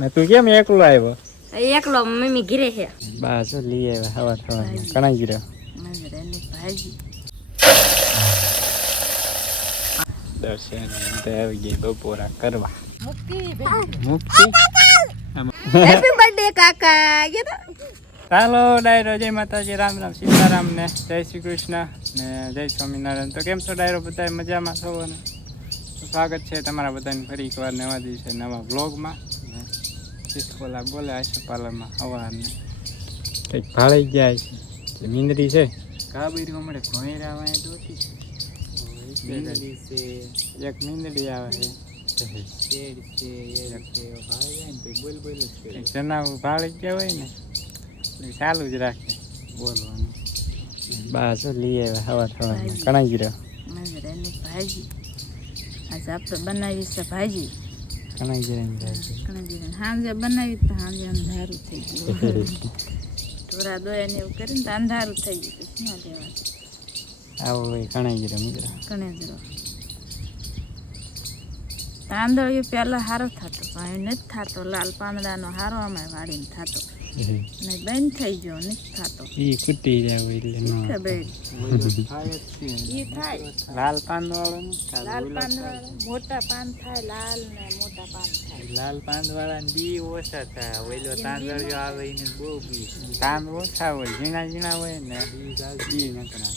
ને તું કેમ એકલો આવ્યો? એકલો મમ્મી ઘરે છે. બા જો લઈ આવ્યા હવા થવા કણાઈ ગયો દર્શન આવી ગઈ બપોરા કરવા. મુક્તિ મુક્તિ? હેપી બર્થડે કાકા. યે ચાલો ડાયરો. જય માતાજી. રામ રામ. સીતારામ ને જય શ્રી કૃષ્ણ. ને જય સ્વામિનારાયણ. તો કેમ છો ડાયરો? બધા મજામાં? છો ને સ્વાગત છે તમારા બધાને ફરી એકવાર નવા દિવસે નવા બ્લોગમાં ખિસકોલા બોલે આશા પાર્લરમાં હવારને કંઈક ભાળી ગયા છે જે મીંદડી છે કાબરી મળે ઘોઈરા વાય દોતી છે એક મીંદડી આવે છે એક જનાવું ભાળી ગયા હોય ને ચાલુ જ રાખે બોલવાનું બા જો લઈ આવ્યા હવા થવામાં કણાઈ ગયો ભાજી આજે આપણે બનાવી છે ભાજી કણાઈ એમ જાય છે સાંજે બનાવી તો સાંજે અંધારું થઈ ગયું. ઢોરા દોયા ને એવું કરીને તો અંધારું થઈ ગયું. પછી ન દેવા આવો હોય કણાઈ ગયો મિત્ર. કણાઈ જરો તાંદળિયો પહેલાં સારો થતો પણ હવે નથી થતો. લાલ પાંદડાનો હારો અમે વાળીને થતો. ને બંધ થઈ ગયો નથી થતો. એ કુટી જાય એટલે નો ખબર? ઈ થાય. લાલ પાન વાળો લાલ પાન વાળા મોટા પાન થાય લાલ ને મોટા પાન થાય. લાલ પાંદવાળા ને બી ઓછા થાય. ઓઈલો તાંદળિયો આવે એને બહુ બી. તાંદ ઓછા હોય ઝીણા ઝીણા હોય ને બી બી નકરા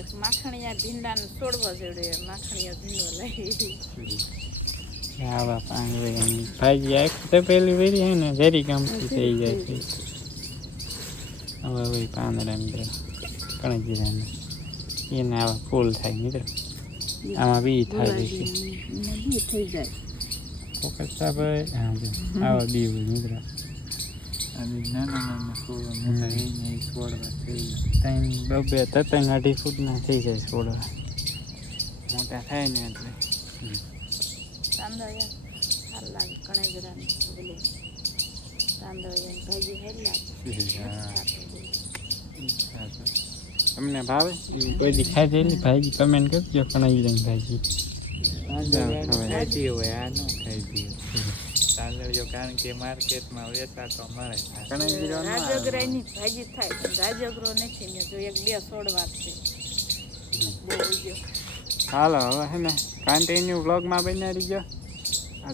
એક માખણીયા ભીંડાને છોડવા જોડે માખણીયા ભીંડો લઈ. આવા એમ ભાજી આખી તો પેલી વેરી હે ને જરી ગમતી થઈ જાય છે. હવે ભાઈ પાંદડા મિત્ર કણ જીરાને એને આવા ફૂલ થાય મિત્ર. આમાં બી થાય છે. ને બી થઈ જાય. ફોકસ ભાઈ હા જો આવા બી હોય મિત્ર. અને નાના નાના ફૂલ મોટા રહીને છોડવા થઈ ત્રણ બબે ત્રણ અઢી ફૂટના થઈ જાય છોડવા. મોટા થાય ને એટલે. તાંદળિયા સારું લાગે કણેજરાની ઓલી તાંદળિયાની ભાજી હેરી લાગે તમને ભાવે? કોઈ દી ખાઈ જેલી ભાજી કમેન્ટ કરજો કણાઈ ભાજી ખાધી હોય આ ન ખાઈ તાંદળીઓ કારણ કે માર્કેટમાં વેચાતો મળે રાજગરાની ભાજી થાય પણ રાજગરો નથી ને જો એક બે છોડવા છે. હાલો હવે હે ને કન્ટિન્યુ વ્લોગમાં બનાવી ગયો.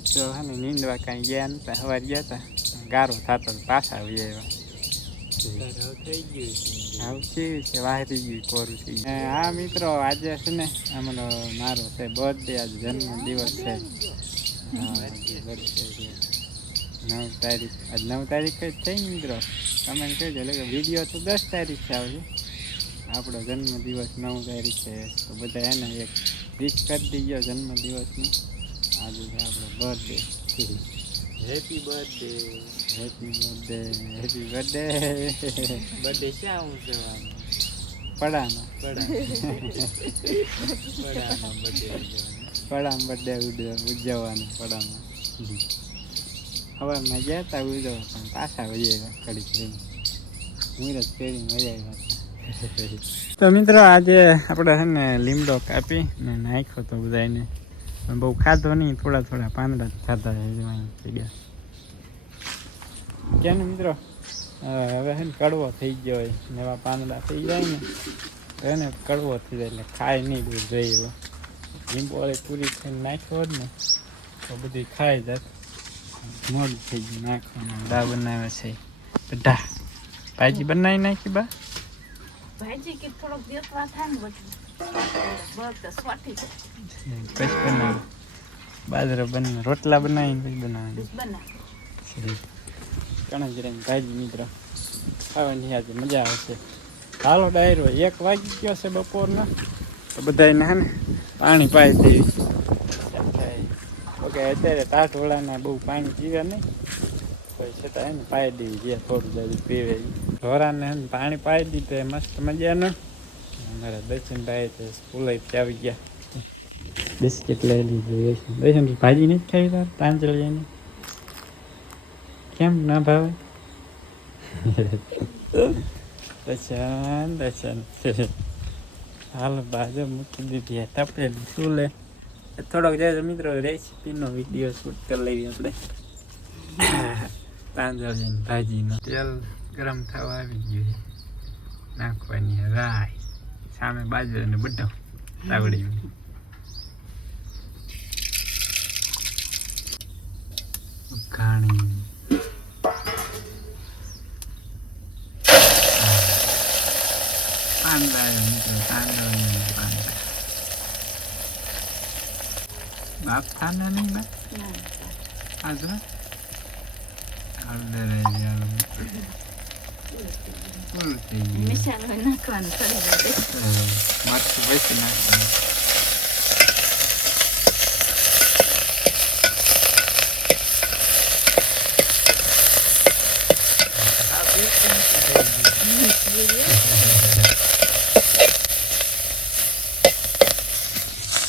તો હે ને નીંદવા કાંઈ ગયા નતા સવારે ગયા હતા ગારો થતો તો પાછા આવી આવ્યા. આવશે છે વાહરી ગયું કોરું થઈ ગયું. હા મિત્રો આજે છે ને અમારો મારો છે બર્થડે આજે જન્મ દિવસ છે. નવ તારીખ આજ નવ તારીખ જ થઈ ને મિત્રો. કમેન્ટ કહેજો એટલે કે વીડિયો તો દસ તારીખ આવશે આપણો જન્મ દિવસ નવ તારીખે તો બધા એને એક વિશ કરી દીજો જન્મ દિવસની આજે છે આપણો birthday happy birthday happy birthday happy birthday birthday ક્યાં ઉજવવાનો પડાનો. પડા પડાનો બર્થડે પડામાં બર્થડે ઉજવવાનો પડામાં હવે મજા હતા ઉજવવા પણ પાછા વજ્યા કડી કરીને મુરત પહેરીને મજા આવી તો મિત્રો આજે આપણે છે ને લીમડો કાપી ને નાખ્યો તો બધાને બહુ ખાધો નહીં, થોડા થોડા પાંદડા જ ખાધા થઈ ગયા. કેમ મિત્રો? હવે છે ને કડવો થઈ ગયો હોય ને એવા પાંદડા થઈ જાય ને, તો એને કડવો થઈ જાય, એટલે ખાય નહીં બધું જોઈએ એવો લીંબુ વાળી પૂરી થઈને નાખ્યો હોત ને, તો બધી ખાઈ જાત. મોડું થઈ ગયું નાખવાનું દા બનાવે છે. બધા. ભાજી બનાવી નાખી બા? ભાજી કે થોડોક દેખવા થાય ને બધું પછી બનાવે. બાજરો બનાવે. રોટલા બનાવીને પછી બનાવવાની બના કણક રહીને ભાજી મિત્રો. ખાવાની આજે મજા આવશે હાલો ડાયરો એક વાગી ગયો છે બપોરના. તો બધાય ના ને? પાણી પાઈ દેવી ઓકે અત્યારે ટાટોળાના બહુ પાણી પીવે નહીં. કોઈ છતાં એને પાઈ દેવી જે થોડું જાજુ પીવે. ઢોરાને પાણી પાઈ દીધું મસ્ત મજાનું. અમારા દર્શનભાઈ તો સ્કૂલેથી આવી ગયા. બિસ્કિટ લઈ લીધું દર્શન ભાજી નથી ખાવી તાર? તાંજળિયાની કેમ ના ભાવે? દર્શન દર્શન. હાલ બાજુ મૂકી દીધી તપેલી. શું લે? થોડોક જાય મિત્રો રેસીપીનો વીડિયો શૂટ કરી લઈએ આપણે. તાંદળીની ભાજીનો. તેલ ગરમ થવા આવી ગયું નાખવાની રાય સામે બાજરાનો બટો તાવડી ઘાણી પાંદડા મિત્રો તાંદળીના પાંદડા બાપ થાના નહીં બા આજુ હળદર ફૂલ થઈ ગયું મિશાલ નાખવાનું થોડી બધે મરચું પછી નાખવાનું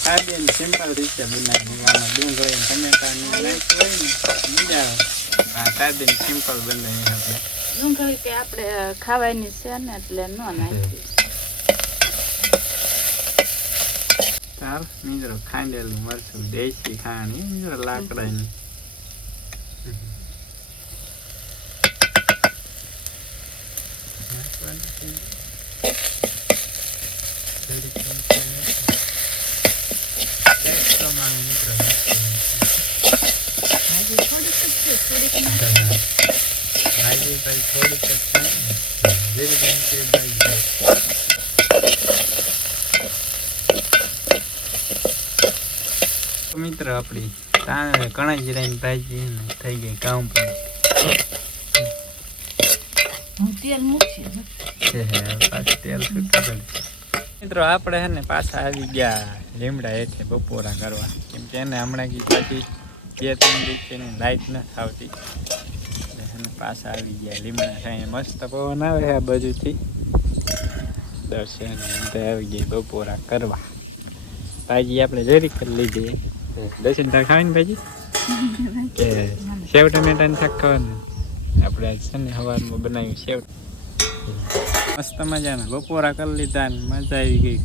સાદી અને સિમ્પલ રીતે બનાવી આમાં ડુંગળી ને ટમેટાની નાખી હોય ને મજા આવે આ સાદી ને સિમ્પલ બનાવી આપણે ડુંગળી કે આપણે ખાવાની છે ને એટલે ન નાખી ચાલ મિત્રો ખાંડેલું મરચું દેશી ખાણી મિત્રો લાકડાની. ભાજી ભાઈ થોડીક જ થાય ને ધીરે ધીરે ભાઈ મિત્ર આપણી તાણે કણા જીરાની ભાજી થઈ ગઈ કામ પણ હું તેલ મૂકશે છે. તેલ મિત્રો આપણે હે ને પાછા આવી ગયા લીમડા હેઠે બપોરા કરવા. કેમ કે એને હમણાં પાછી બે ત્રણ દિવસની લાઈટ ન આવતી. એટલે પાછા આવી ગયા લીમડા થાય મસ્ત પવન આવે આ બાજુથી. દર્શન આવી ગયા બપોરા કરવા. ભાજી આપણે જરી કરી લીધી. દર્શન શાક ખાવાની ભાજી કે સેવ ટમેટાનું શાક ખાવાનું. આપણે આજ છે ને સવારમાં બનાવ્યું સેવ. મસ્ત મજાના બપોરા કરી લીધા ને મજા આવી ગઈ.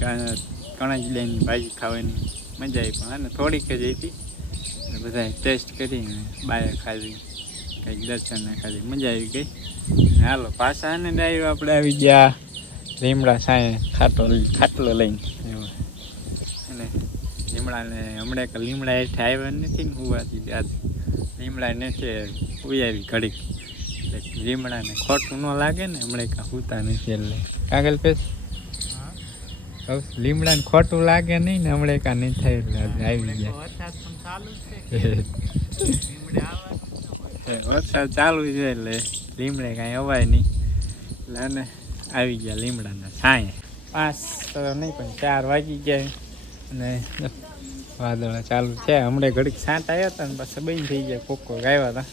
કણજલાની ભાજી ખાવાની મજા આવી પણ અને થોડીક જ હતી. બધા ટેસ્ટ કરીને બાય ખાધી. કંઈક દર્શન ખાધી મજા આવી ગઈ. હાલો પાછા ને ડાયો આપણે આવી ગયા લીમડા સાંય ખાટો ખાટલો લઈને. અને લીમડાને હમણાં કે લીમડા હેઠે આવ્યા નથી ને હોવાથી યાદ. લીમડા નથી ઉયાવી ઘડીક. એટલે લીમડાને ખોટું ન લાગે ને હમણાં કાં હોતા નથી એટલે. કાગળ પેશ? હવે લીમડાને ખોટું લાગે નહીં ને હમણાં કાં નહીં થાય એટલે આવી ગયા. વરસાદ ચાલુ છે એટલે લીમડે કાંઈ અવાય નહીં. એટલે અને આવી ગયા લીમડાના છાંય. પાંચ તો નહીં પણ ચાર વાગી ગયા અને વાદળા ચાલુ છે. હમણાં ઘડીક છાંટ આવ્યા હતા ને પાછા બંધ થઈ ગયા કોકો ગાવ્યા હતા.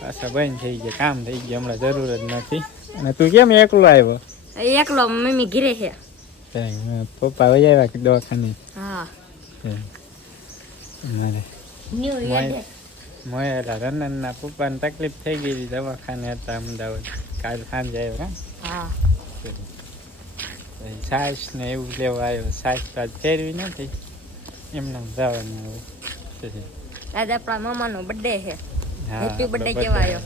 પાછા બંધ થઈ ગયા કામ થઈ ગયા હમણાં જરૂર જ નથી. અને તું કેમ એકલો આવ્યો? એકલો મમ્મી ઘીરે છે. પપ્પા વહી આવ્યા કે દવાખાને? હા. મારે મોયેલા રનનના પપ્પાને તકલીફ થઈ ગઈ દવાખાને હતા અમદાવાદ. કાલ સાંજે આવ્યો હા. સાસ ને એવું લેવા આવ્યો. સાસ તો ફેરવી નથી. એમને જવાનું આવ્યું દાદા આપણા મામાનો બર્થડે છે. Happy birthday કહેવાયો.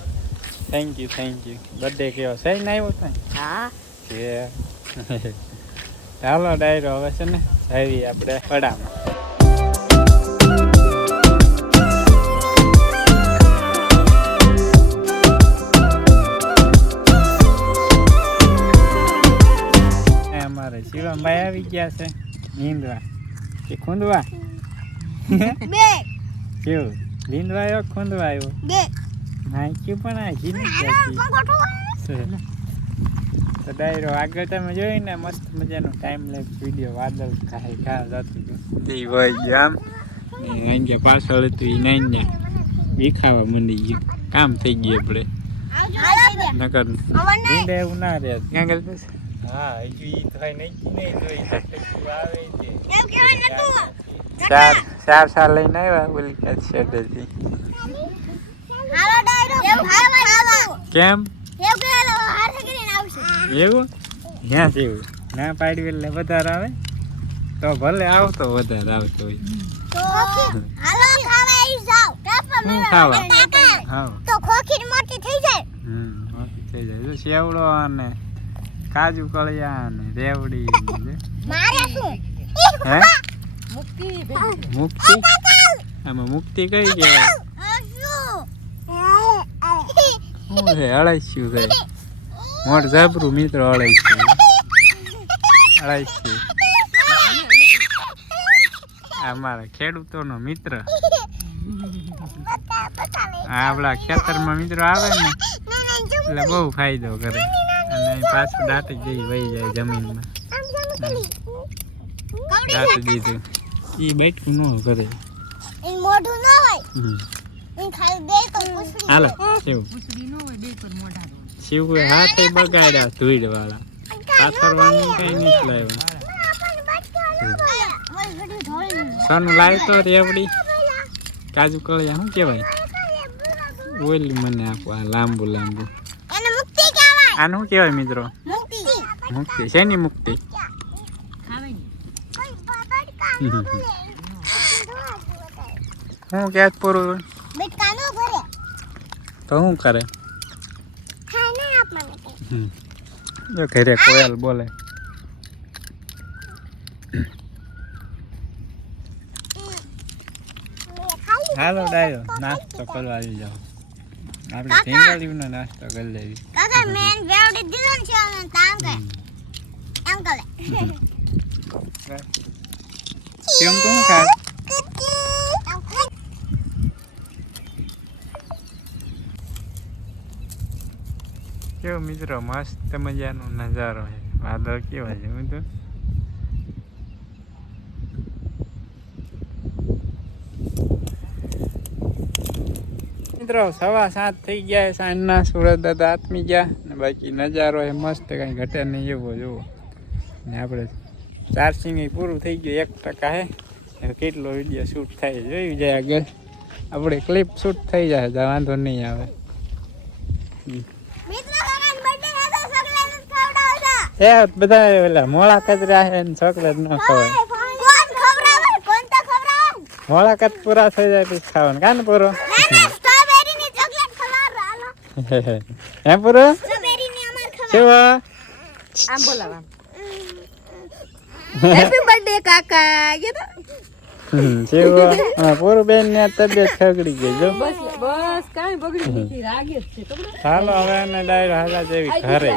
Thank you thank you birthday કેવો સહી ના આવ્યો તને હા. કે ચાલો ડાયરો હવે છે ને આવી આપણે પડામાં શિવમભાઈ આવી ગયા છે. નીંદવા. કે ખૂંદવા? બે. શિવ લીંદવા આવ્યો ખૂંદવા આવ્યો? બે. નાખ્યું પણ આ જીની જતી તો ડાયરો આગળ તમે જોઈને ને મસ્ત મજાનો ટાઈમ લેપ્સ વીડિયો વાદળ ખાય ઘા જતું હતું. તે હોય ગયો આમ. ને અહીં પાછળ હતું એ નહીં ગયા વિખાવા મંડી ગયું. કામ થઈ ગયું આપણે. નકર એવું ના રહે ક્યાં ગયેલ તું હા હજુ ઈ થાય નહીં નહીં તો ઈ તકલીફ આવે છે. ચાર ચાર સાલ લઈને આવ્યા ઓલી કાંઈ શેડેથી કેમ? એવું ક્યાં છે એવું? ના પાડ્યું એટલે વધારે આવે? તો ભલે આવતો વધારે આવતો હોય. શું ખાવા હા આખી મોટી થઈ જાય. હમ મોટી થઈ જાય. સેવડો અને કાજુ કળિયા અને રેવડી ને શું? હે? મુક્તિ આમાં મુક્તિ કઈ કહેવાય? શું શું છે? અળાઈસ્યું છે. મોટ જબરું મિત્રો અળાઈશું અળાઈશું આ મારા ખેડૂતોનો મિત્ર. આપણા ખેતરમાં મિત્રો આવે ને એટલે બહુ ફાયદો કરે. અને પાછું દાંતી જઈ વહી જાય જમીનમાં. દાંતી દીધું એ બેઠું ન કરે મોઢું ન હોય. હાલો શિવ. શિવ હાથે બગાડ્યા ધૂળ વાળા પાથરવાનું કઈ નથી લાવ્યું. સોનું લાવ્યો તો રેવડી કાજુ કળિયા શું કહેવાય? ઓઈલ મને આપો આ લાંબુ લાંબુ. આને શું કહેવાય મિત્રો? મુક્તિ. શેની મુક્તિ? હું કે પૂરું તો શું કરે. જો ઘરે કોયલ બોલે. હાલો ડાયો. નાસ્તો કરવા આવી જાઓ. આપણે ભીંગાડીનો નાસ્તો કરી લેવી કાકા મેં વેવડી દીધો ને છે અને તામ કે એમ કરે. કેમ તો કરે. કેવો મિત્રો મસ્ત મજાનો નજારો છે. વાદળ કેવા છે હું તો? મિત્રો સવા સાત થઈ ગયા સાંજના સુરત દાદા આત્મી ગયા. ને બાકી નજારો એ મસ્ત કંઈ ઘટે નહીં એવો જુઓ. ને આપણે ચાર્જિંગ પૂરું થઈ ગયું એક ટકા હે. કેટલો વીડિયો શૂટ થાય જોયું જાય આગળ. આપણે ક્લિપ શૂટ થઈ જાય તો વાંધો નહીં આવે. એ બધા પેલા મોળા કચરા છે ને ચોકલેટ ન ખવાય. મોળા કચ પૂરા થઈ જાય પછી ખાવાનું. કાન પૂરો ના ના સ્ટ્રોબેરી ની ચોકલેટ ખવડાવો હાલો હે પૂરો કેવો આમ બોલાવા. હેપી બર્થડે કાકા. ये तो પૂરું બેન ને તબિયત ખગડી ગઈ જો. બસ બસ કાંઈ બગડી નથી રાગે છે તો હવે એને ડાયર હાલા જેવી ઘરે.